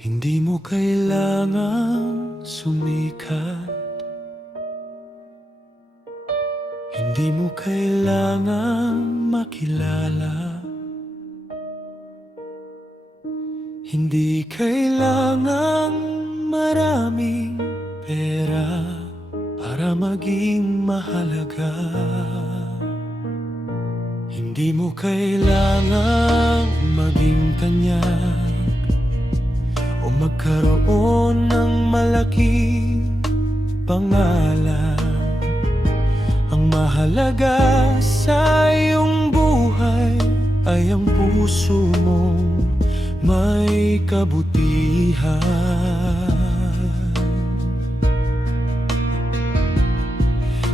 Hindi mo kailangang sumikat, hindi mo kailangang makilala, hindi kailangang maraming pera para maging mahalaga. Hindi mo kailangang maging tanyag o magkaroon ng malaking pangalan. Ang mahalaga sa iyong buhay ay ang puso mong may kabutihan.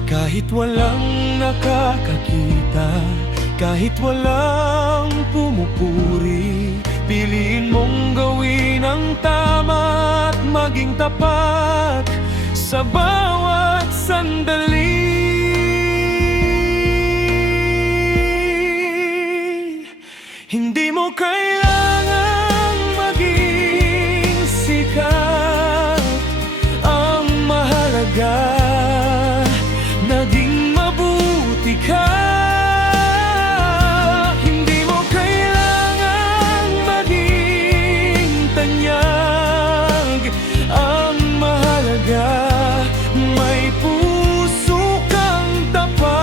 Kahit walang nakakakita, kahit walang pumupuri, piliin mong gawin ang tama at maging tapat sa bawat sandali. Hindi mo kailangang maging sikat, ang mahalaga naging mabuti ka. Hindi mo kailangang maging tanyag, ang mahalaga may puso kang tapat.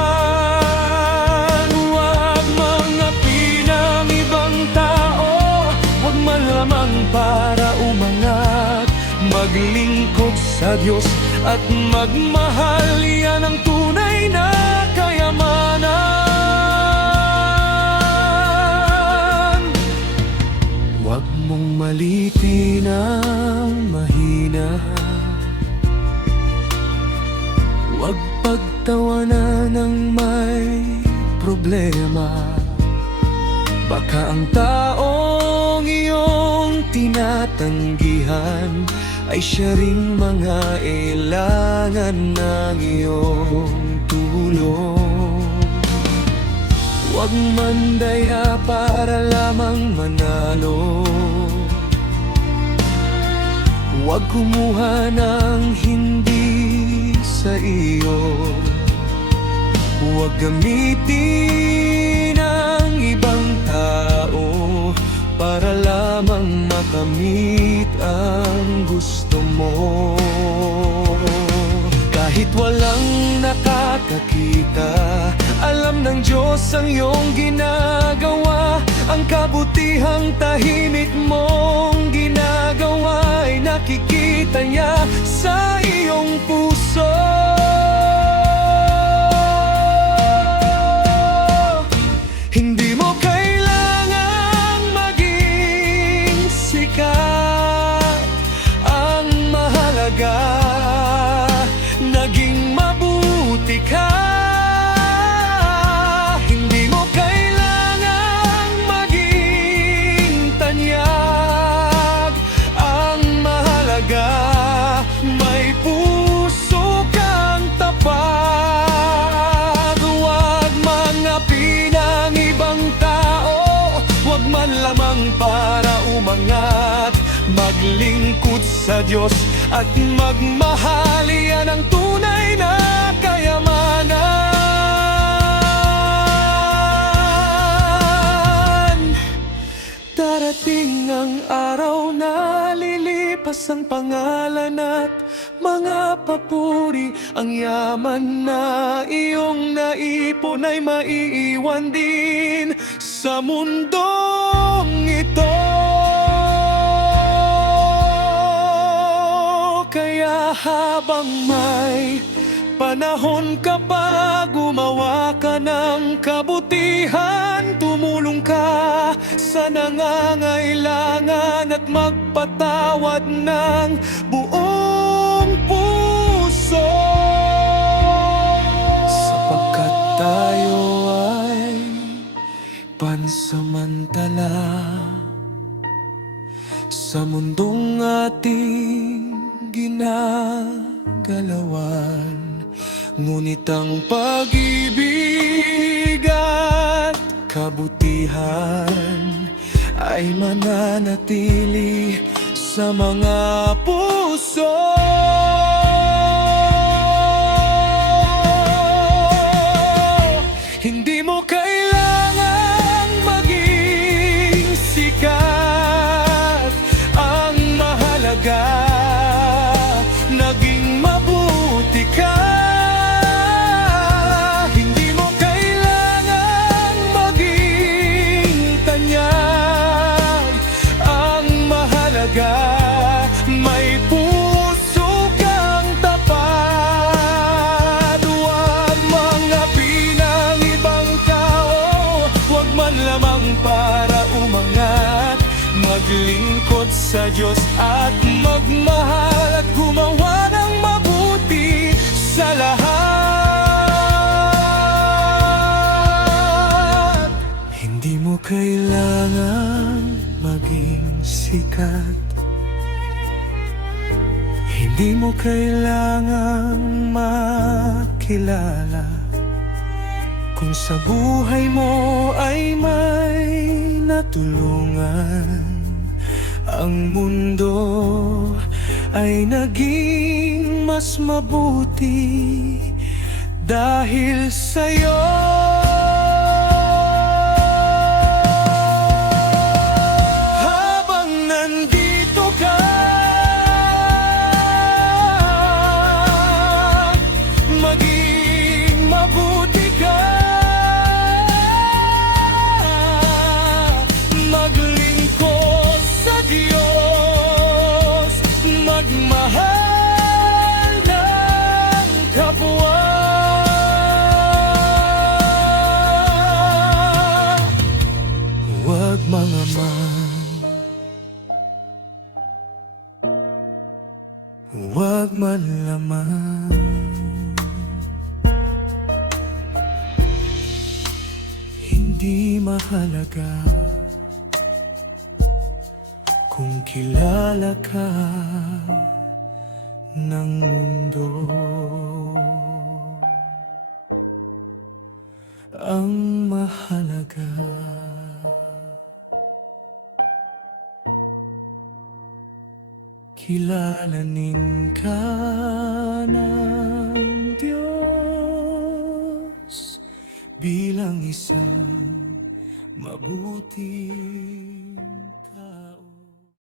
Huwag mangapin ang ibang tao, huwag malamang para umangat. Maglingkod sa Diyos at magmahal, yan ang tunay na kayamanan. Huwag mong maliitin ang mahina, huwag pagtawanan ng may problema. Baka ang taong iyong tinatanggihan ay siya ring mangailangan ng iyong tulong. Huwag mandaya para lamang manalo, huwag kumuha ng hindi sa iyo, huwag gamitin ang ibang tao para lamang makamit ang gusto mo. Kahit walang nakakakita, alam ng Diyos ang iyong ginagawa. Ang kabutihang tahimik mong ginagawa ay nakikita niya sa iyong puso. Hindi mo kailangang maging sikat, ang mahalaga naging mabuti ka. Hindi mo kailangang maging tanyag, ang mahalaga may puso kang tapat. Huwag mangapin ang ibang tao, huwag man lamang para umangat. Maglingkod sa Diyos at magmahal, yan ang tunay na kayamanan. Darating ang araw na lilipas ang pangalan at mga papuri. Ang yaman na iyong naipon ay maiiwan din sa mundong ito. Kaya habang may panahon ka pa, gumawa ka ng kabutihan. Tumulong ka sa nangangailangan at magpatawad ng buong puso. Sapagkat tayo ay pansamantala sa mundong ating ginagalawan. Ngunit ang pag-ibig at kabutihan ay mananatili sa mga puso. Hindi mo kailangang maging sikat, ang mahalaga naging mabuti ka. Hindi mo kailangang maging tanyag, ang mahalaga may puso kang tapat. Huwag mangapin ng ibang tao, huwag man lamang para umangat. Maglingkod sa Diyos at magmahal at gumawa ng mabuti sa lahat. Hindi mo kailangan maging sikat, hindi mo kailangang makilala. Kung sa buhay mo ay may natulungan, ang mundo ay naging mas mabuti dahil sa'yo. Habang nandito ka, maging mabuti ka. Maglingkod sa Diyos, magmahal ng kapwa. Huwag mangaman, huwag manlaman. Hindi mahalaga kung kilala ka ng mundo. Ang mahalaga kilalanin ka ng Diyos bilang isang mabuti